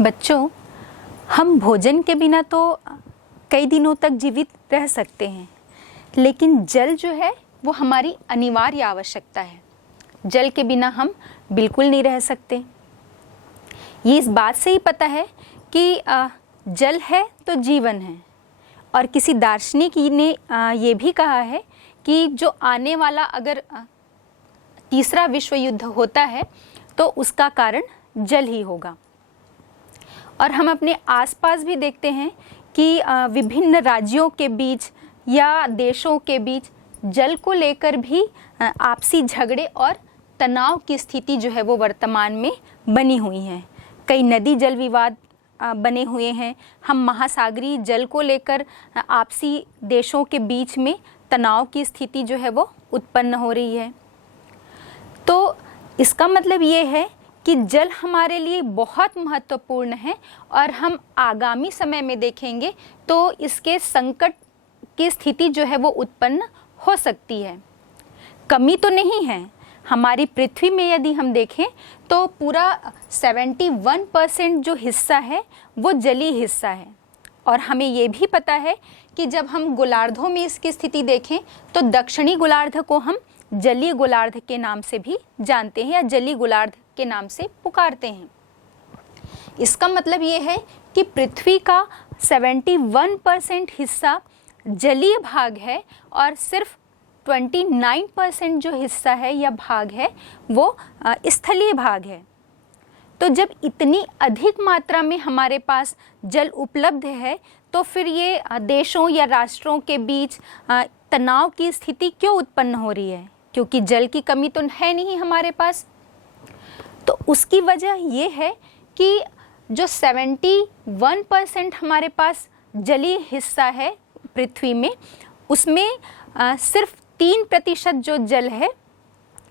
बच्चों, हम भोजन के बिना तो कई दिनों तक जीवित रह सकते हैं, लेकिन जल जो है वो हमारी अनिवार्य आवश्यकता है। जल के बिना हम बिल्कुल नहीं रह सकते। ये इस बात से ही पता है कि जल है तो जीवन है। और किसी दार्शनिक ने ये भी कहा है कि जो आने वाला अगर तीसरा विश्व युद्ध होता है तो उसका कारण जल ही होगा। और हम अपने आसपास भी देखते हैं कि विभिन्न राज्यों के बीच या देशों के बीच जल को लेकर भी आपसी झगड़े और तनाव की स्थिति जो है वो वर्तमान में बनी हुई है। कई नदी जल विवाद बने हुए हैं। हम महासागरीय जल को लेकर आपसी देशों के बीच में तनाव की स्थिति जो है वो उत्पन्न हो रही है। तो इसका मतलब ये है कि जल हमारे लिए बहुत महत्वपूर्ण है और हम आगामी समय में देखेंगे तो इसके संकट की स्थिति जो है वो उत्पन्न हो सकती है। कमी तो नहीं है। हमारी पृथ्वी में यदि हम देखें तो पूरा 71% जो हिस्सा है वो जलीय हिस्सा है। और हमें ये भी पता है कि जब हम गोलार्धों में इसकी स्थिति देखें तो दक्षिणी गोलार्ध को हम जलीय गोलार्ध के नाम से भी जानते हैं या जलीय गोलार्ध के नाम से पुकारते हैं। इसका मतलब ये है कि पृथ्वी का 71% हिस्सा जलीय भाग है और सिर्फ 29% जो हिस्सा है या भाग है वो स्थलीय भाग है। तो जब इतनी अधिक मात्रा में हमारे पास जल उपलब्ध है तो फिर ये देशों या राष्ट्रों के बीच तनाव की स्थिति क्यों उत्पन्न हो रही है? क्योंकि जल की कमी तो है नहीं हमारे पास। तो उसकी वजह ये है कि जो 71% हमारे पास जलीय हिस्सा है पृथ्वी में, उसमें सिर्फ 3% जो जल है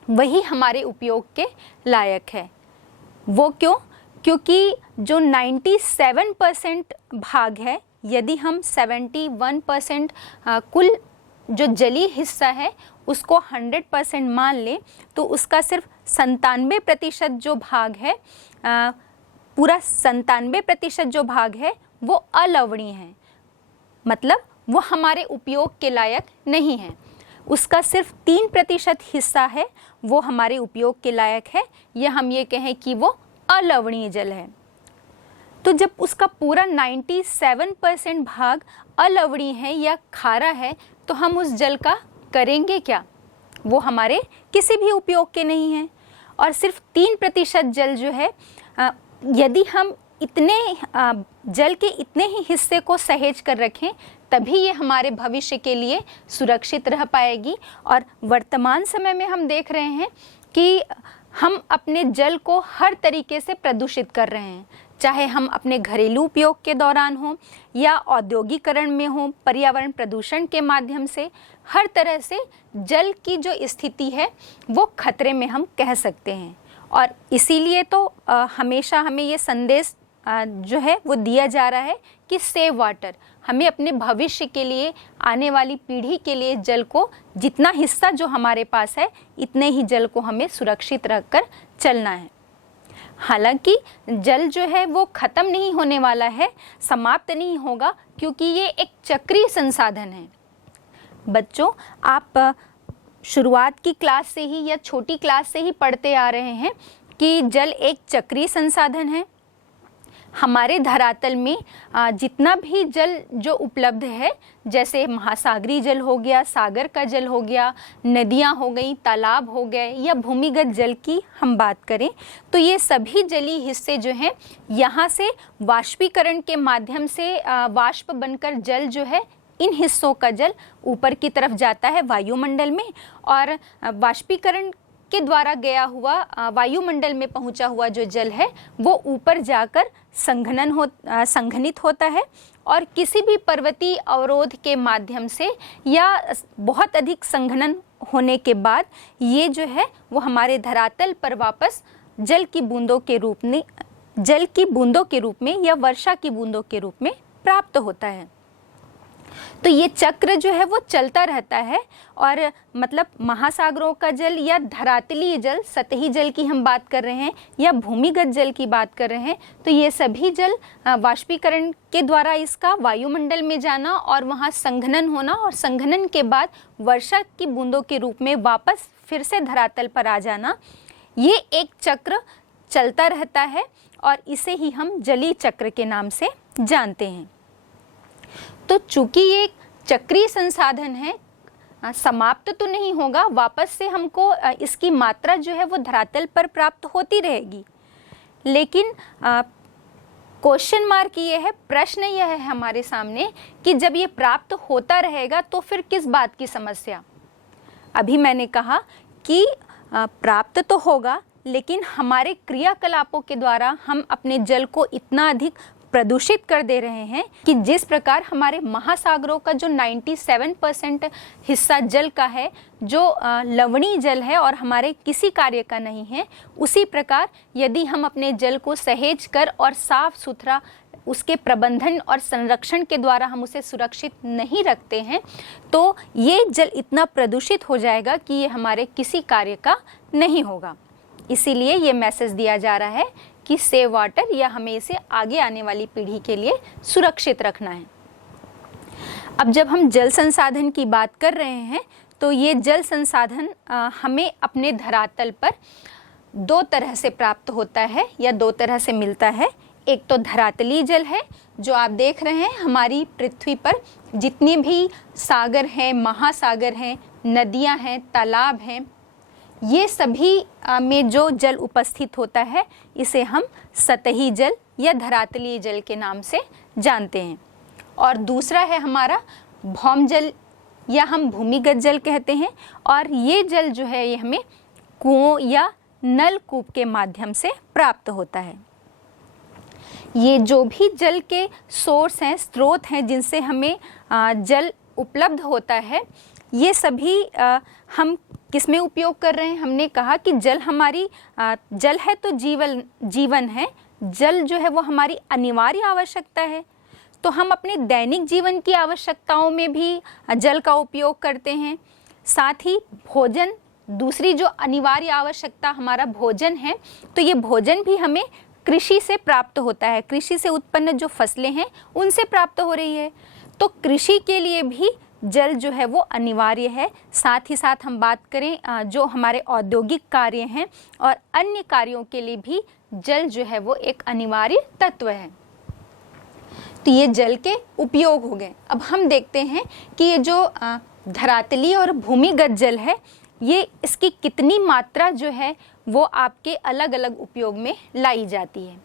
वही हमारे उपयोग के लायक है। वो क्यों? क्योंकि जो 97% भाग है, यदि हम 71% कुल जो जलीय हिस्सा है उसको 100% मान लें तो उसका सिर्फ 97% जो भाग है, पूरा 97% जो भाग है वो अलवणीय है। मतलब वो हमारे उपयोग के लायक नहीं है। उसका सिर्फ 3% हिस्सा है वो हमारे उपयोग के लायक है, या हम ये कहें कि वो अलवणीय जल है। तो जब उसका पूरा 97% भाग अलवणीय है या खारा है तो हम उस जल का करेंगे क्या? वो हमारे किसी भी उपयोग के नहीं है। और सिर्फ 3% जल जो है, यदि हम इतने जल के इतने ही हिस्से को सहेज कर रखें तभी ये हमारे भविष्य के लिए सुरक्षित रह पाएगी। और वर्तमान समय में हम देख रहे हैं कि हम अपने जल को हर तरीके से प्रदूषित कर रहे हैं, चाहे हम अपने घरेलू उपयोग के दौरान हो या औद्योगिकरण में हो, पर्यावरण प्रदूषण के माध्यम से, हर तरह से जल की जो स्थिति है वो खतरे में हम कह सकते हैं। और इसीलिए तो हमेशा हमें ये संदेश जो है वो दिया जा रहा है कि सेव वाटर। हमें अपने भविष्य के लिए, आने वाली पीढ़ी के लिए जल को, जितना हिस्सा जो हमारे पास है इतने ही जल को हमें सुरक्षित रखकर चलना है। हालांकि जल जो है वो ख़त्म नहीं होने वाला है, समाप्त नहीं होगा, क्योंकि ये एक चक्रीय संसाधन है। बच्चों, आप शुरुआत की क्लास से ही या छोटी क्लास से ही पढ़ते आ रहे हैं कि जल एक चक्रीय संसाधन है। हमारे धरातल में जितना भी जल जो उपलब्ध है, जैसे महासागरीय जल हो गया, सागर का जल हो गया, नदियाँ हो गई, तालाब हो गए, या भूमिगत जल की हम बात करें तो ये सभी जलीय हिस्से जो हैं यहाँ से वाष्पीकरण के माध्यम से वाष्प बनकर जल जो है, इन हिस्सों का जल ऊपर की तरफ जाता है वायुमंडल में, और वाष्पीकरण के द्वारा गया हुआ वायुमंडल में पहुंचा हुआ जो जल है वो ऊपर जाकर संघनित होता है। और किसी भी पर्वतीय अवरोध के माध्यम से या बहुत अधिक संघनन होने के बाद ये जो है वो हमारे धरातल पर वापस जल की बूंदों के रूप में या वर्षा की बूंदों के रूप में प्राप्त होता है। तो ये चक्र जो है वो चलता रहता है। और मतलब महासागरों का जल या धरातलीय जल, सतही जल की हम बात कर रहे हैं या भूमिगत जल की बात कर रहे हैं, तो ये सभी जल वाष्पीकरण के द्वारा इसका वायुमंडल में जाना और वहाँ संघनन होना और संघनन के बाद वर्षा की बूंदों के रूप में वापस फिर से धरातल पर आ जाना, ये एक चक्र चलता रहता है और इसे ही हम जलीय चक्र के नाम से जानते हैं। तो चूंकि ये एक चक्रीय संसाधन है, समाप्त तो नहीं होगा, वापस से हमको इसकी मात्रा जो है वो धरातल पर प्राप्त होती रहेगी। लेकिन क्वेश्चन मार्क ये है, प्रश्न यह है हमारे सामने कि जब ये प्राप्त होता रहेगा तो फिर किस बात की समस्या। अभी मैंने कहा कि प्राप्त तो होगा, लेकिन हमारे क्रियाकलापों के द्वारा हम अपने जल को इतना अधिक प्रदूषित कर दे रहे हैं कि जिस प्रकार हमारे महासागरों का जो 97% हिस्सा जल का है जो लवणीय जल है और हमारे किसी कार्य का नहीं है, उसी प्रकार यदि हम अपने जल को सहेज कर और साफ सुथरा उसके प्रबंधन और संरक्षण के द्वारा हम उसे सुरक्षित नहीं रखते हैं, तो ये जल इतना प्रदूषित हो जाएगा कि ये हमारे किसी कार्य का नहीं होगा। इसीलिए ये मैसेज दिया जा रहा है कि सेव वाटर, या हमें इसे आगे आने वाली पीढ़ी के लिए सुरक्षित रखना है। अब जब हम जल संसाधन की बात कर रहे हैं तो ये जल संसाधन हमें अपने धरातल पर दो तरह से प्राप्त होता है या दो तरह से मिलता है। एक तो धरातलीय जल है, जो आप देख रहे हैं हमारी पृथ्वी पर जितने भी सागर हैं, महासागर हैं, नदियां हैं, तालाब हैं, ये सभी में जो जल उपस्थित होता है इसे हम सतही जल या धरातलीय जल के नाम से जानते हैं। और दूसरा है हमारा भौम जल या हम भूमिगत जल कहते हैं, और ये जल जो है ये हमें कुओं या नलकूप के माध्यम से प्राप्त होता है। ये जो भी जल के सोर्स हैं, स्रोत हैं जिनसे हमें जल उपलब्ध होता है, ये सभी हम किस में उपयोग कर रहे हैं। हमने कहा कि जल हमारी जल है तो जीवन है, जल जो है वो हमारी अनिवार्य आवश्यकता है। तो हम अपने दैनिक जीवन की आवश्यकताओं में भी जल का उपयोग करते हैं। साथ ही भोजन, दूसरी जो अनिवार्य आवश्यकता हमारा भोजन है, तो ये भोजन भी हमें कृषि से प्राप्त होता है। कृषि से उत्पन्न जो फसलें हैं उनसे प्राप्त हो रही है, तो कृषि के लिए भी जल जो है वो अनिवार्य है। साथ ही साथ हम बात करें जो हमारे औद्योगिक कार्य हैं और अन्य कार्यों के लिए भी जल जो है वो एक अनिवार्य तत्व है। तो ये जल के उपयोग हो गए। अब हम देखते हैं कि ये जो धरातलीय और भूमिगत जल है, ये इसकी कितनी मात्रा जो है वो आपके अलग अलग उपयोग में लाई जाती है।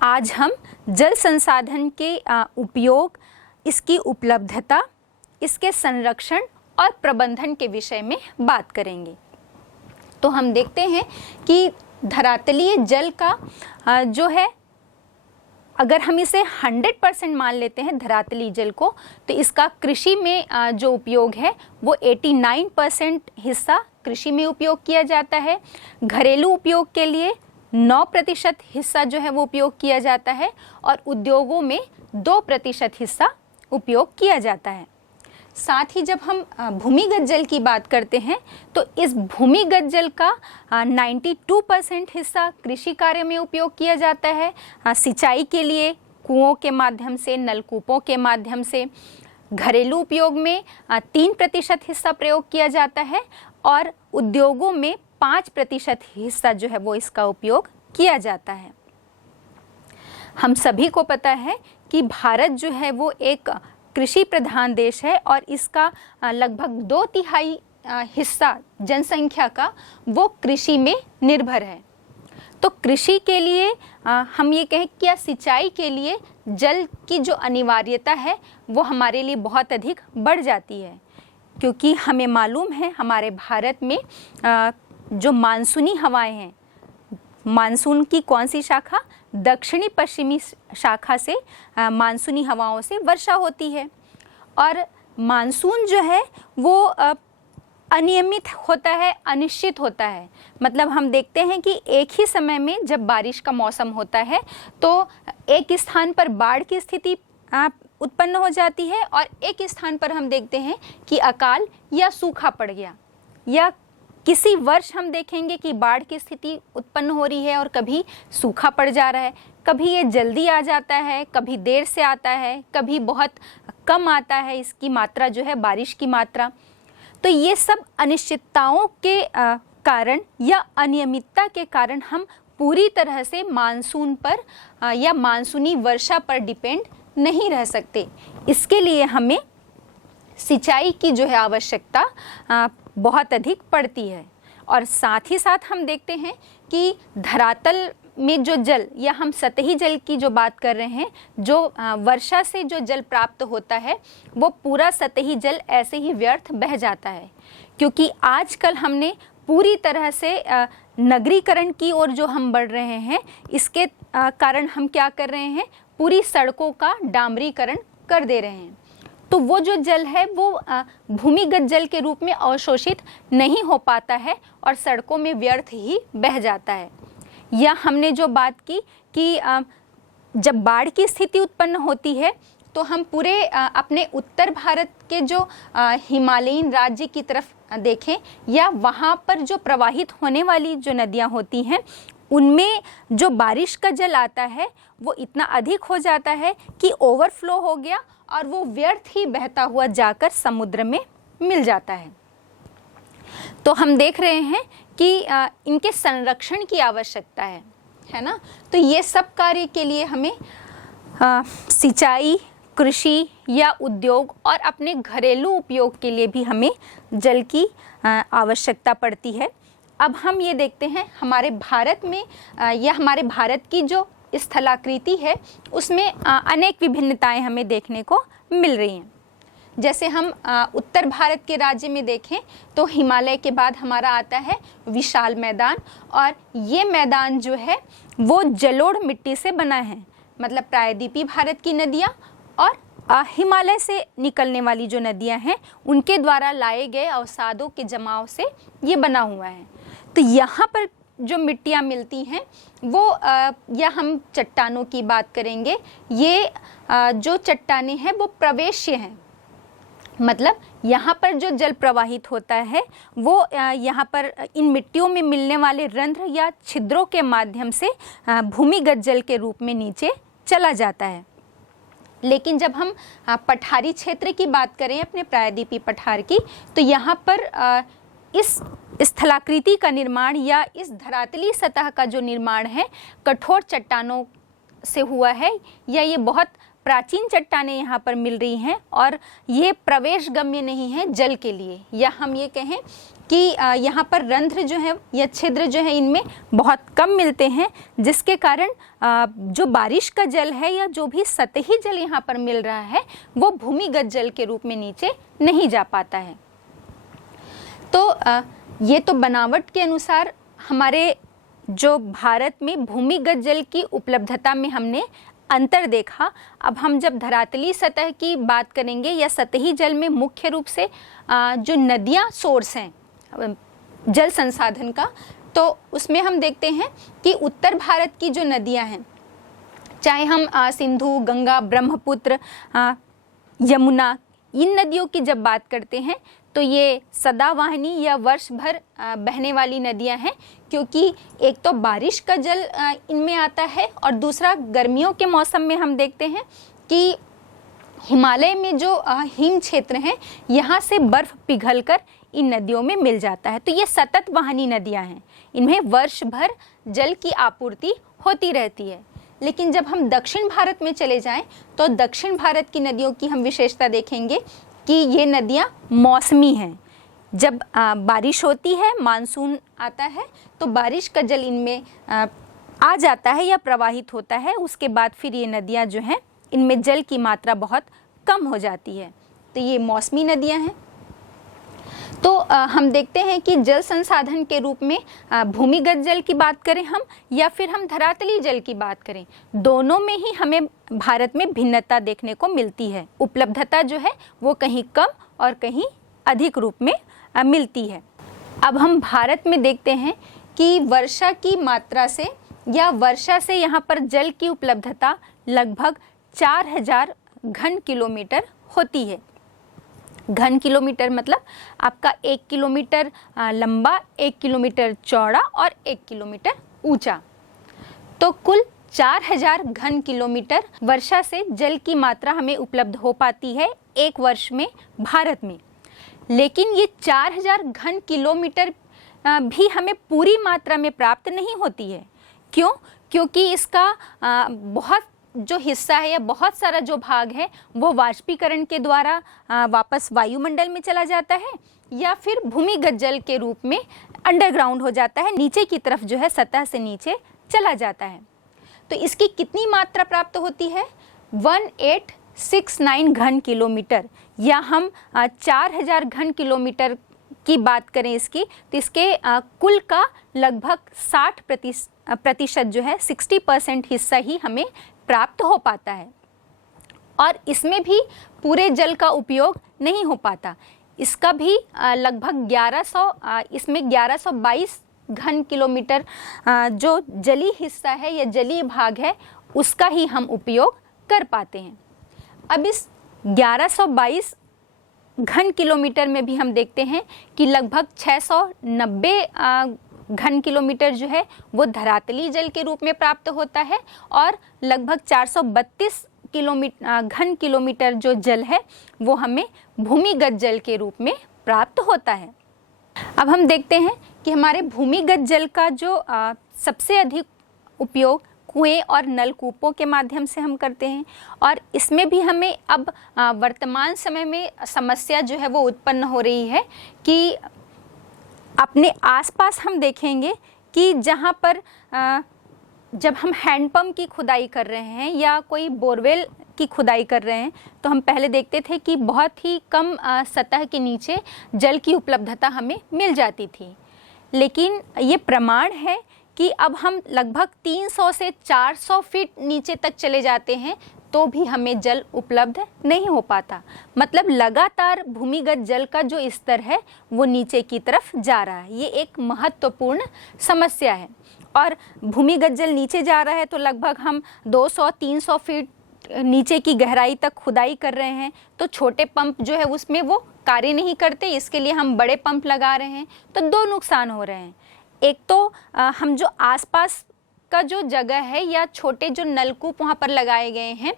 आज हम जल संसाधन के उपयोग, इसकी उपलब्धता, इसके संरक्षण और प्रबंधन के विषय में बात करेंगे। तो हम देखते हैं कि धरातलीय जल का जो है, अगर हम इसे 100% मान लेते हैं धरातलीय जल को, तो इसका कृषि में जो उपयोग है वो 89% हिस्सा कृषि में उपयोग किया जाता है। घरेलू उपयोग के लिए 9% हिस्सा जो है वो उपयोग किया जाता है और उद्योगों में 2% हिस्सा उपयोग किया जाता है। साथ ही जब हम भूमिगत जल की बात करते हैं तो इस भूमिगत जल का 92% हिस्सा कृषि कार्य में उपयोग किया जाता है। सिंचाई के लिए कुओं के माध्यम से, नलकूपों के माध्यम से। घरेलू उपयोग में 3% हिस्सा प्रयोग किया जाता है और उद्योगों में 5% हिस्सा जो है वो इसका उपयोग किया जाता है। हम सभी को पता है कि भारत जो है वो एक कृषि प्रधान देश है और इसका लगभग 2/3 हिस्सा जनसंख्या का वो कृषि में निर्भर है। तो कृषि के लिए हम ये कहें कि सिंचाई के लिए जल की जो अनिवार्यता है वो हमारे लिए बहुत अधिक बढ़ जाती है, क्योंकि हमें मालूम है हमारे भारत में जो मानसूनी हवाएं हैं, मानसून की कौन सी शाखा, दक्षिणी पश्चिमी शाखा से मानसूनी हवाओं से वर्षा होती है। और मानसून जो है वो अनियमित होता है, अनिश्चित होता है। मतलब हम देखते हैं कि एक ही समय में जब बारिश का मौसम होता है तो एक स्थान पर बाढ़ की स्थिति उत्पन्न हो जाती है और एक स्थान पर हम देखते हैं कि अकाल या सूखा पड़ गया, या किसी वर्ष हम देखेंगे कि बाढ़ की स्थिति उत्पन्न हो रही है और कभी सूखा पड़ जा रहा है, कभी ये जल्दी आ जाता है, कभी देर से आता है, कभी बहुत कम आता है इसकी मात्रा जो है, बारिश की मात्रा। तो ये सब अनिश्चितताओं के कारण या अनियमितता के कारण हम पूरी तरह से मानसून पर या मानसूनी वर्षा पर डिपेंड नहीं रह सकते। इसके लिए हमें सिंचाई की जो है आवश्यकता बहुत अधिक पड़ती है। और साथ ही साथ हम देखते हैं कि धरातल में जो जल, या हम सतही जल की जो बात कर रहे हैं, जो वर्षा से जो जल प्राप्त होता है वो पूरा सतही जल ऐसे ही व्यर्थ बह जाता है, क्योंकि आजकल हमने पूरी तरह से नगरीकरण की ओर जो हम बढ़ रहे हैं, इसके कारण हम क्या कर रहे हैं, पूरी सड़कों का डामरीकरण कर दे रहे हैं। तो वो जो जल है वो भूमिगत जल के रूप में अवशोषित नहीं हो पाता है और सड़कों में व्यर्थ ही बह जाता है। या हमने जो बात की कि जब बाढ़ की स्थिति उत्पन्न होती है तो हम पूरे अपने उत्तर भारत के जो हिमालयीन राज्य की तरफ देखें, या वहाँ पर जो प्रवाहित होने वाली जो नदियाँ होती हैं, उनमें जो बारिश का जल आता है वो इतना अधिक हो जाता है कि ओवरफ्लो हो गया और वो व्यर्थ ही बहता हुआ जाकर समुद्र में मिल जाता है। तो हम देख रहे हैं कि इनके संरक्षण की आवश्यकता है ना। तो ये सब कार्य के लिए हमें सिंचाई, कृषि या उद्योग और अपने घरेलू उपयोग के लिए भी हमें जल की आवश्यकता पड़ती है। अब हम ये देखते हैं हमारे भारत में या हमारे भारत की जो स्थलाकृति है उसमें अनेक विभिन्नताएं हमें देखने को मिल रही हैं। जैसे हम उत्तर भारत के राज्य में देखें तो हिमालय के बाद हमारा आता है विशाल मैदान, और ये मैदान जो है वो जलोढ़ मिट्टी से बना है, मतलब प्रायद्वीपीय भारत की नदियाँ और हिमालय से निकलने वाली जो नदियाँ हैं उनके द्वारा लाए गए अवसादों के जमाव से ये बना हुआ है। तो यहाँ पर जो मिट्टियाँ मिलती हैं वो या हम चट्टानों की बात करेंगे, ये जो चट्टानें हैं वो प्रवेश्य हैं, मतलब यहाँ पर जो जल प्रवाहित होता है वो यहाँ पर इन मिट्टियों में मिलने वाले रंध्र या छिद्रों के माध्यम से भूमिगत जल के रूप में नीचे चला जाता है। लेकिन जब हम पठारी क्षेत्र की बात करें, अपने प्रायद्वीपीय पठार की, तो यहाँ पर इस स्थलाकृति का निर्माण या इस धरातली सतह का जो निर्माण है कठोर चट्टानों से हुआ है, या ये बहुत प्राचीन चट्टानें यहाँ पर मिल रही हैं और ये प्रवेश गम्य नहीं है जल के लिए, या हम ये कहें कि यहाँ पर रंध्र जो है या छिद्र जो है इनमें बहुत कम मिलते हैं, जिसके कारण जो बारिश का जल है या जो भी सतही जल यहाँ पर मिल रहा है वो भूमिगत जल के रूप में नीचे नहीं जा पाता है। तो ये तो बनावट के अनुसार हमारे जो भारत में भूमिगत जल की उपलब्धता में हमने अंतर देखा। अब हम जब धरातली सतह की बात करेंगे या सतही जल में मुख्य रूप से जो नदियाँ सोर्स हैं जल संसाधन का, तो उसमें हम देखते हैं कि उत्तर भारत की जो नदियाँ हैं, चाहे हम सिंधु, गंगा, ब्रह्मपुत्र, यमुना, इन नदियों की जब बात करते हैं तो ये सदावाहिनी या वर्ष भर बहने वाली नदियां हैं, क्योंकि एक तो बारिश का जल इनमें आता है और दूसरा गर्मियों के मौसम में हम देखते हैं कि हिमालय में जो हिम क्षेत्र हैं यहाँ से बर्फ़ पिघलकर इन नदियों में मिल जाता है। तो ये सतत वाहिनी नदियाँ हैं, इनमें वर्ष भर जल की आपूर्ति होती रहती है। लेकिन जब हम दक्षिण भारत में चले जाएं तो दक्षिण भारत की नदियों की हम विशेषता देखेंगे कि ये नदियाँ मौसमी हैं। जब बारिश होती है, मानसून आता है, तो बारिश का जल इनमें आ जाता है या प्रवाहित होता है, उसके बाद फिर ये नदियाँ जो हैं इनमें जल की मात्रा बहुत कम हो जाती है। तो ये मौसमी नदियाँ हैं। तो हम देखते हैं कि जल संसाधन के रूप में भूमिगत जल की बात करें हम या फिर हम धरातली जल की बात करें, दोनों में ही हमें भारत में भिन्नता देखने को मिलती है। उपलब्धता जो है वो कहीं कम और कहीं अधिक रूप में मिलती है। अब हम भारत में देखते हैं कि वर्षा की मात्रा से या वर्षा से यहाँ पर जल की उपलब्धता लगभग 4000 घन किलोमीटर होती है। घन किलोमीटर मतलब आपका 1 किलोमीटर लंबा, 1 किलोमीटर चौड़ा और 1 किलोमीटर ऊंचा। तो कुल 4000 घन किलोमीटर वर्षा से जल की मात्रा हमें उपलब्ध हो पाती है एक वर्ष में भारत में। लेकिन ये 4000 घन किलोमीटर भी हमें पूरी मात्रा में प्राप्त नहीं होती है। क्यों? क्योंकि इसका बहुत जो हिस्सा है या बहुत सारा जो भाग है वो वाष्पीकरण के द्वारा वापस वायुमंडल में चला जाता है या फिर भूमिगत जल के रूप में अंडरग्राउंड हो जाता है, नीचे की तरफ जो है सतह से नीचे चला जाता है। तो इसकी कितनी मात्रा प्राप्त होती है? 1869 घन किलोमीटर, या हम 4000 घन किलोमीटर की बात करें इसकी, तो इसके कुल का लगभग 60% जो है 60% हिस्सा ही हमें प्राप्त हो पाता है। और इसमें भी पूरे जल का उपयोग नहीं हो पाता। इसका भी लगभग 1122 घन किलोमीटर जो जली हिस्सा है या जलीय भाग है उसका ही हम उपयोग कर पाते हैं। अब इस 1122 घन किलोमीटर में भी हम देखते हैं कि लगभग 690 घन किलोमीटर जो है वो धरातली जल के रूप में प्राप्त होता है और लगभग 432 घन किलोमीटर जो जल है वो हमें भूमिगत जल के रूप में प्राप्त होता है। अब हम देखते हैं कि हमारे भूमिगत जल का जो सबसे अधिक उपयोग कुएं और नलकूपों के माध्यम से हम करते हैं, और इसमें भी हमें अब वर्तमान समय में समस्या जो है वो उत्पन्न हो रही है कि अपने आसपास हम देखेंगे कि जहाँ पर जब हम हैंडपंप की खुदाई कर रहे हैं या कोई बोरवेल की खुदाई कर रहे हैं तो हम पहले देखते थे कि बहुत ही कम सतह के नीचे जल की उपलब्धता हमें मिल जाती थी। लेकिन ये प्रमाण है कि अब हम लगभग 300 से 400 फीट नीचे तक चले जाते हैं तो भी हमें जल उपलब्ध नहीं हो पाता। मतलब लगातार भूमिगत जल का जो स्तर है वो नीचे की तरफ जा रहा है। ये एक महत्वपूर्ण समस्या है। और भूमिगत जल नीचे जा रहा है तो लगभग हम 200-300 फीट नीचे की गहराई तक खुदाई कर रहे हैं, तो छोटे पंप जो है उसमें वो कार्य नहीं करते, इसके लिए हम बड़े पंप लगा रहे हैं। तो दो नुकसान हो रहे हैं। एक तो हम जो आसपास का जो जगह है या छोटे जो नलकूप वहाँ पर लगाए गए हैं,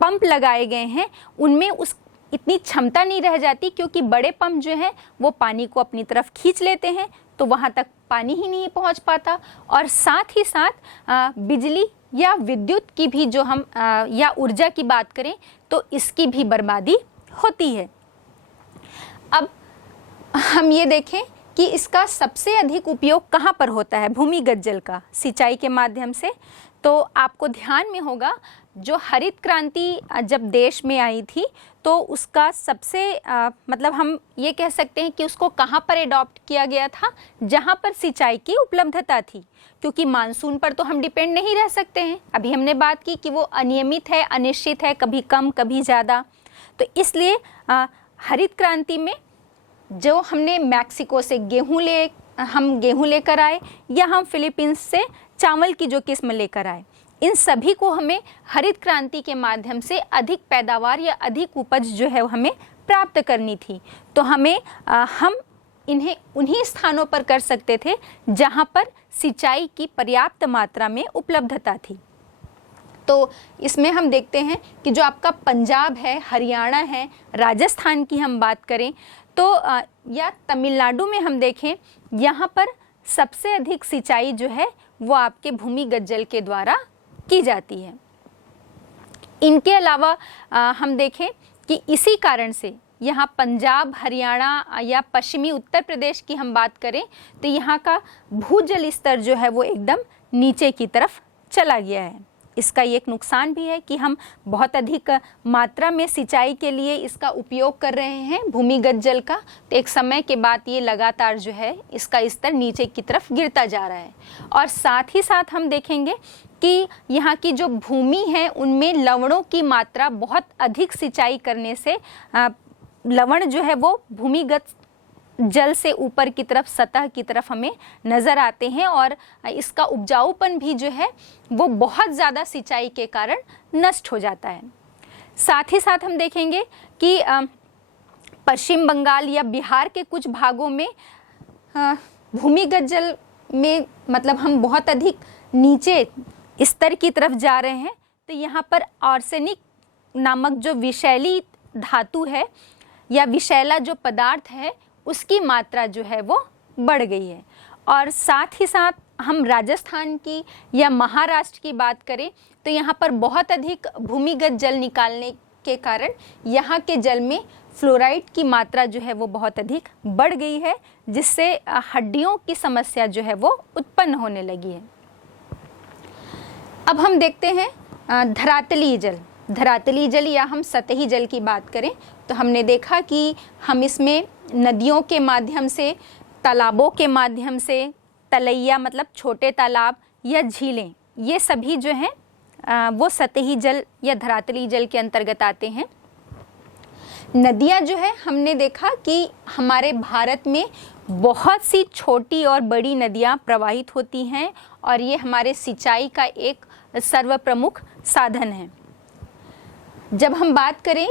पंप लगाए गए हैं, उनमें उस इतनी क्षमता नहीं रह जाती, क्योंकि बड़े पंप जो हैं वो पानी को अपनी तरफ खींच लेते हैं तो वहाँ तक पानी ही नहीं पहुँच पाता। और साथ ही साथ बिजली या विद्युत की भी जो हम या ऊर्जा की बात करें तो इसकी भी बर्बादी होती है। अब हम ये देखें कि इसका सबसे अधिक उपयोग कहाँ पर होता है भूमिगत जल का सिंचाई के माध्यम से। तो आपको ध्यान में होगा जो हरित क्रांति जब देश में आई थी तो उसका सबसे मतलब हम ये कह सकते हैं कि उसको कहाँ पर एडॉप्ट किया गया था, जहाँ पर सिंचाई की उपलब्धता थी, क्योंकि मानसून पर तो हम डिपेंड नहीं रह सकते हैं। अभी हमने बात की कि वो अनियमित है, अनिश्चित है, कभी कम कभी ज़्यादा। तो इसलिए हरित क्रांति में जो हमने मैक्सिको से हम गेहूँ लेकर आए या हम फिलीपींस से चावल की जो किस्म लेकर आए, इन सभी को हमें हरित क्रांति के माध्यम से अधिक पैदावार या अधिक उपज जो है हमें प्राप्त करनी थी। तो हम इन्हें उन्हीं स्थानों पर कर सकते थे जहाँ पर सिंचाई की पर्याप्त मात्रा में उपलब्धता थी। तो इसमें हम देखते हैं कि जो आपका पंजाब है, हरियाणा है, राजस्थान की हम बात करें तो या तमिलनाडु में हम देखें, यहाँ पर सबसे अधिक सिंचाई जो है वो आपके भूमिगत जल के द्वारा की जाती है। इनके अलावा हम देखें कि इसी कारण से यहाँ पंजाब, हरियाणा या पश्चिमी उत्तर प्रदेश की हम बात करें तो यहाँ का भूजल स्तर जो है वो एकदम नीचे की तरफ चला गया है। इसका एक नुकसान भी है कि हम बहुत अधिक मात्रा में सिंचाई के लिए इसका उपयोग कर रहे हैं भूमिगत जल का, तो एक समय के बाद ये लगातार जो है इसका स्तर नीचे की तरफ गिरता जा रहा है। और साथ ही साथ हम देखेंगे कि यहाँ की जो भूमि है उनमें लवणों की मात्रा बहुत अधिक सिंचाई करने से लवण जो है वो भूमिगत जल से ऊपर की तरफ सतह की तरफ हमें नज़र आते हैं और इसका उपजाऊपन भी जो है वो बहुत ज़्यादा सिंचाई के कारण नष्ट हो जाता है। साथ ही साथ हम देखेंगे कि पश्चिम बंगाल या बिहार के कुछ भागों में भूमिगत जल में मतलब हम बहुत अधिक नीचे स्तर की तरफ जा रहे हैं, तो यहाँ पर आर्सेनिक नामक जो विषैली धातु है या विषैला जो पदार्थ है उसकी मात्रा जो है वो बढ़ गई है। और साथ ही साथ हम राजस्थान की या महाराष्ट्र की बात करें तो यहाँ पर बहुत अधिक भूमिगत जल निकालने के कारण यहाँ के जल में फ्लोराइड की मात्रा जो है वो बहुत अधिक बढ़ गई है, जिससे हड्डियों की समस्या जो है वो उत्पन्न होने लगी है। अब हम देखते हैं धरातलीय जल। धरातलीय जल या हम सतही जल की बात करें तो हमने देखा कि हम इसमें नदियों के माध्यम से, तालाबों के माध्यम से, तलैया मतलब छोटे तालाब या झीलें, ये सभी जो हैं वो सतही जल या धरातलीय जल के अंतर्गत आते हैं। नदियाँ जो है हमने देखा कि हमारे भारत में बहुत सी छोटी और बड़ी नदियाँ प्रवाहित होती हैं और ये हमारे सिंचाई का एक सर्वप्रमुख साधन है। जब हम बात करें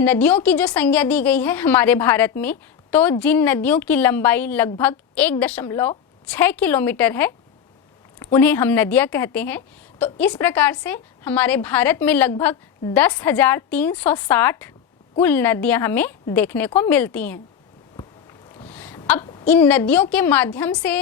नदियों की जो संज्ञा दी गई है हमारे भारत में, तो जिन नदियों की लंबाई लगभग 1.6 किलोमीटर है उन्हें हम नदियाँ कहते हैं। तो इस प्रकार से हमारे भारत में लगभग 10,360 कुल नदियाँ हमें देखने को मिलती हैं। अब इन नदियों के माध्यम से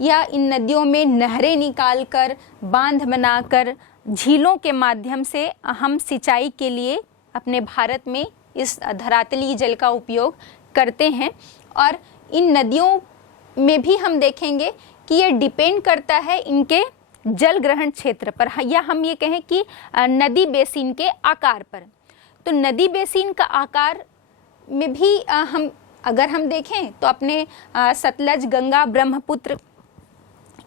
या इन नदियों में नहरें निकालकर, बांध बनाकर, झीलों के माध्यम से हम सिंचाई के लिए अपने भारत में इस धरातलीय जल का उपयोग करते हैं। और इन नदियों में भी हम देखेंगे कि ये डिपेंड करता है इनके जल ग्रहण क्षेत्र पर, या हम ये कहें कि नदी बेसिन के आकार पर। तो नदी बेसिन का आकार में भी अगर हम देखें तो अपने सतलज, गंगा, ब्रह्मपुत्र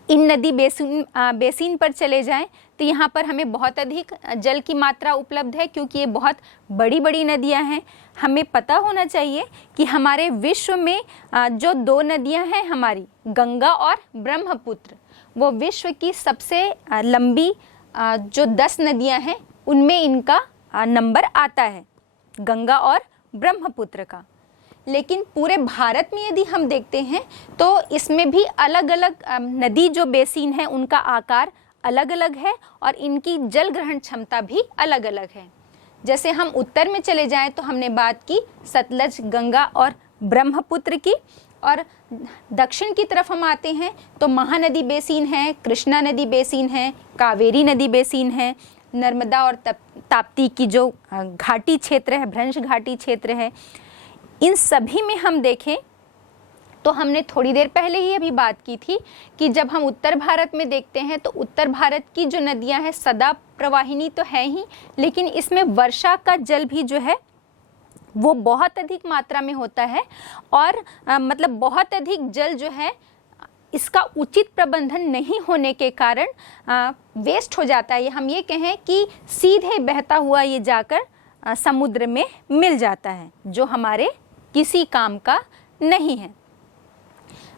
इन नदी बेसिन पर चले जाएं तो यहाँ पर हमें बहुत अधिक जल की मात्रा उपलब्ध है, क्योंकि ये बहुत बड़ी बड़ी नदियाँ हैं। हमें पता होना चाहिए कि हमारे विश्व में जो 2 नदियाँ हैं हमारी, गंगा और ब्रह्मपुत्र, वो विश्व की सबसे लंबी जो 10 नदियाँ हैं उनमें इनका नंबर आता है, गंगा और ब्रह्मपुत्र का। लेकिन पूरे भारत में यदि हम देखते हैं तो इसमें भी अलग अलग नदी जो बेसिन है उनका आकार अलग अलग है और इनकी जल ग्रहण क्षमता भी अलग अलग है। जैसे हम उत्तर में चले जाएं तो हमने बात की सतलज, गंगा और ब्रह्मपुत्र की, और दक्षिण की तरफ हम आते हैं तो महानदी बेसिन है, कृष्णा नदी बेसिन है, कावेरी नदी बेसिन है, नर्मदा और ताप्ती की जो घाटी क्षेत्र है, भ्रंश घाटी क्षेत्र है। इन सभी में हम देखें तो हमने थोड़ी देर पहले ही अभी बात की थी कि जब हम उत्तर भारत में देखते हैं तो उत्तर भारत की जो नदियां हैं सदा प्रवाहिनी तो है ही, लेकिन इसमें वर्षा का जल भी जो है वो बहुत अधिक मात्रा में होता है और मतलब बहुत अधिक जल जो है इसका उचित प्रबंधन नहीं होने के कारण वेस्ट हो जाता है। हम ये कहें कि सीधे बहता हुआ ये जाकर समुद्र में मिल जाता है, जो हमारे किसी काम का नहीं है।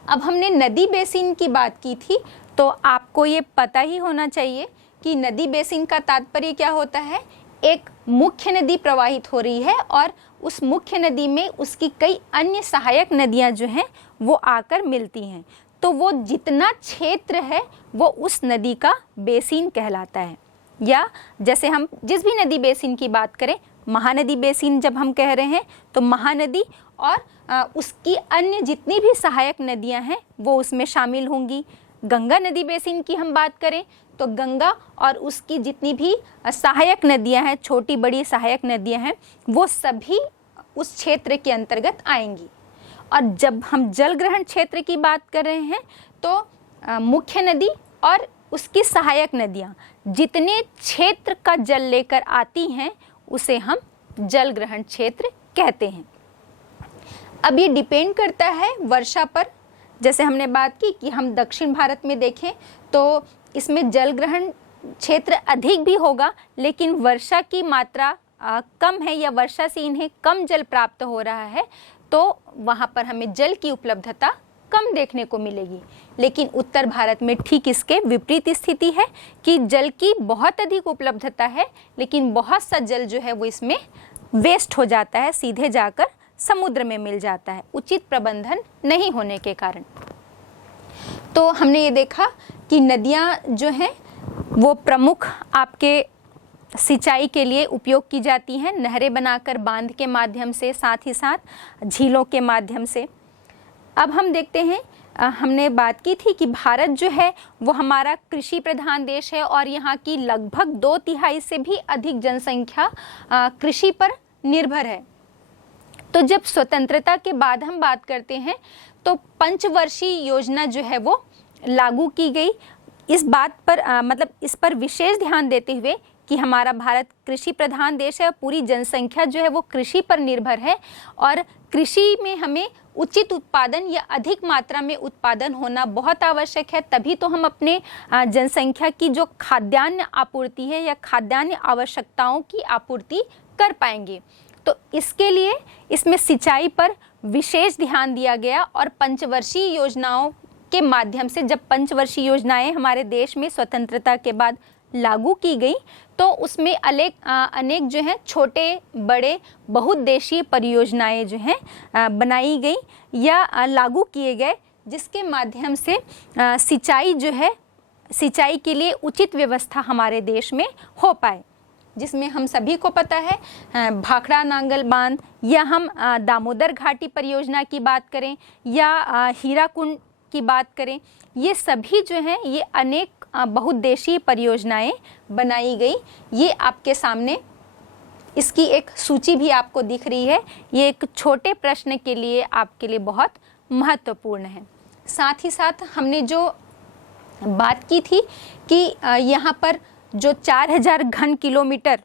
अब हमने नदी बेसिन की बात की थी तो आपको ये पता ही होना चाहिए कि नदी बेसिन का तात्पर्य क्या होता है। एक मुख्य नदी प्रवाहित हो रही है और उस मुख्य नदी में उसकी कई अन्य सहायक नदियां जो हैं वो आकर मिलती हैं, तो वो जितना क्षेत्र है वो उस नदी का बेसिन कहलाता है। या जैसे हम जिस भी नदी बेसिन की बात करें, महानदी बेसिन जब हम कह रहे हैं तो महानदी और उसकी अन्य जितनी भी सहायक नदियां हैं वो उसमें शामिल होंगी। गंगा नदी बेसिन की हम बात करें तो गंगा और उसकी जितनी भी सहायक नदियां हैं, छोटी बड़ी सहायक नदियां हैं, वो सभी उस क्षेत्र के अंतर्गत आएंगी। और जब हम जल ग्रहण क्षेत्र की बात कर रहे हैं तो मुख्य नदी और उसकी सहायक नदियां जितने क्षेत्र का जल लेकर आती हैं उसे हम जल ग्रहण क्षेत्र कहते हैं। अब ये डिपेंड करता है वर्षा पर। जैसे हमने बात की कि हम दक्षिण भारत में देखें तो इसमें जल ग्रहण क्षेत्र अधिक भी होगा, लेकिन वर्षा की मात्रा कम है या वर्षा से इन्हें कम जल प्राप्त हो रहा है, तो वहाँ पर हमें जल की उपलब्धता कम देखने को मिलेगी। लेकिन उत्तर भारत में ठीक इसके विपरीत स्थिति है कि जल की बहुत अधिक उपलब्धता है, लेकिन बहुत सा जल जो है वो इसमें वेस्ट हो जाता है, सीधे जाकर समुद्र में मिल जाता है, उचित प्रबंधन नहीं होने के कारण। तो हमने ये देखा कि नदियाँ जो हैं वो प्रमुख आपके सिंचाई के लिए उपयोग की जाती हैं, नहरें बनाकर बांध के माध्यम से, साथ ही साथ झीलों के माध्यम से। अब हम देखते हैं, हमने बात की थी कि भारत जो है वो हमारा कृषि प्रधान देश है और यहाँ की लगभग 2/3 से भी अधिक जनसंख्या कृषि पर निर्भर है। तो जब स्वतंत्रता के बाद हम बात करते हैं तो पंचवर्षीय योजना जो है वो लागू की गई। इस बात पर इस पर विशेष ध्यान देते हुए कि हमारा भारत कृषि प्रधान देश है, पूरी जनसंख्या जो है वो कृषि पर निर्भर है और कृषि में हमें उचित उत्पादन या अधिक मात्रा में उत्पादन होना बहुत आवश्यक है, तभी तो हम अपने जनसंख्या की जो खाद्यान्न आपूर्ति है या खाद्यान्न आवश्यकताओं की आपूर्ति कर पाएंगे। तो इसके लिए इसमें सिंचाई पर विशेष ध्यान दिया गया और पंचवर्षीय योजनाओं के माध्यम से, जब पंचवर्षीय योजनाएं हमारे देश में स्वतंत्रता के बाद लागू की गई तो उसमें अनेक जो हैं छोटे बड़े बहुउद्देशीय परियोजनाएं जो हैं बनाई गई या लागू किए गए, जिसके माध्यम से सिंचाई जो है, सिंचाई के लिए उचित व्यवस्था हमारे देश में हो पाए। जिसमें हम सभी को पता है भाखड़ा नांगल बांध, या हम दामोदर घाटी परियोजना की बात करें या हीराकुंड की बात करें, ये सभी जो हैं ये अनेक बहुउद्देशीय परियोजनाएं बनाई गई। ये आपके सामने इसकी एक सूची भी आपको दिख रही है। ये एक छोटे प्रश्न के लिए आपके लिए बहुत महत्वपूर्ण है। साथ ही साथ हमने जो बात की थी कि यहाँ पर जो 4000 घन किलोमीटर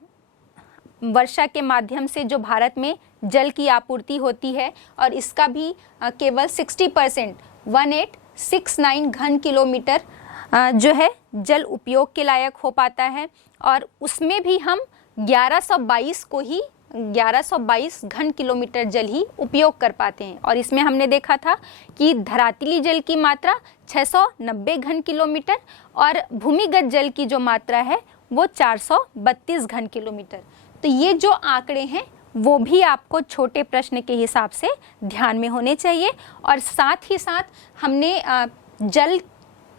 वर्षा के माध्यम से जो भारत में जल की आपूर्ति होती है और इसका भी केवल 60% 1869 घन किलोमीटर जो है जल उपयोग के लायक हो पाता है और उसमें भी हम 1122 घन किलोमीटर जल ही उपयोग कर पाते हैं। और इसमें हमने देखा था कि धरातली जल की मात्रा 690 घन किलोमीटर और भूमिगत जल की जो मात्रा है वो 432 घन किलोमीटर। तो ये जो आंकड़े हैं वो भी आपको छोटे प्रश्न के हिसाब से ध्यान में होने चाहिए। और साथ ही साथ हमने जल,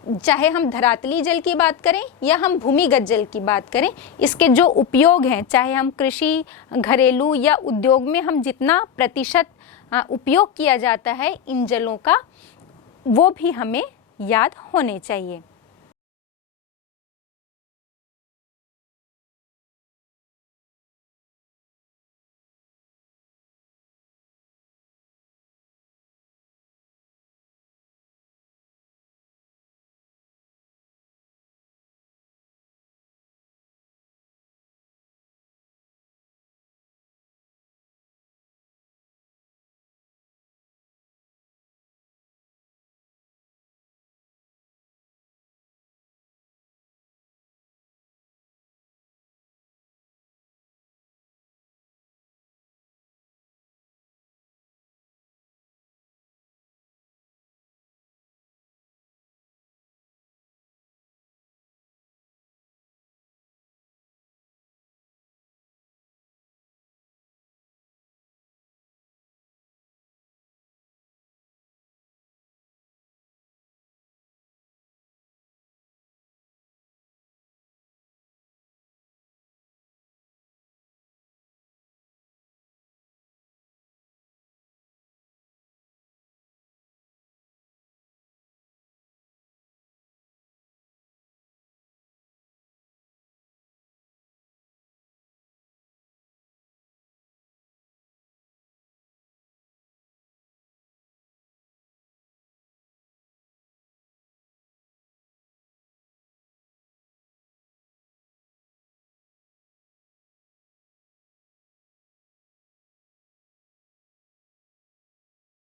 चाहे हम धरातली जल की बात करें या हम भूमिगत जल की बात करें, इसके जो उपयोग हैं, चाहे हम कृषि, घरेलू या उद्योग में हम जितना प्रतिशत उपयोग किया जाता है इन जलों का, वो भी हमें याद होने चाहिए।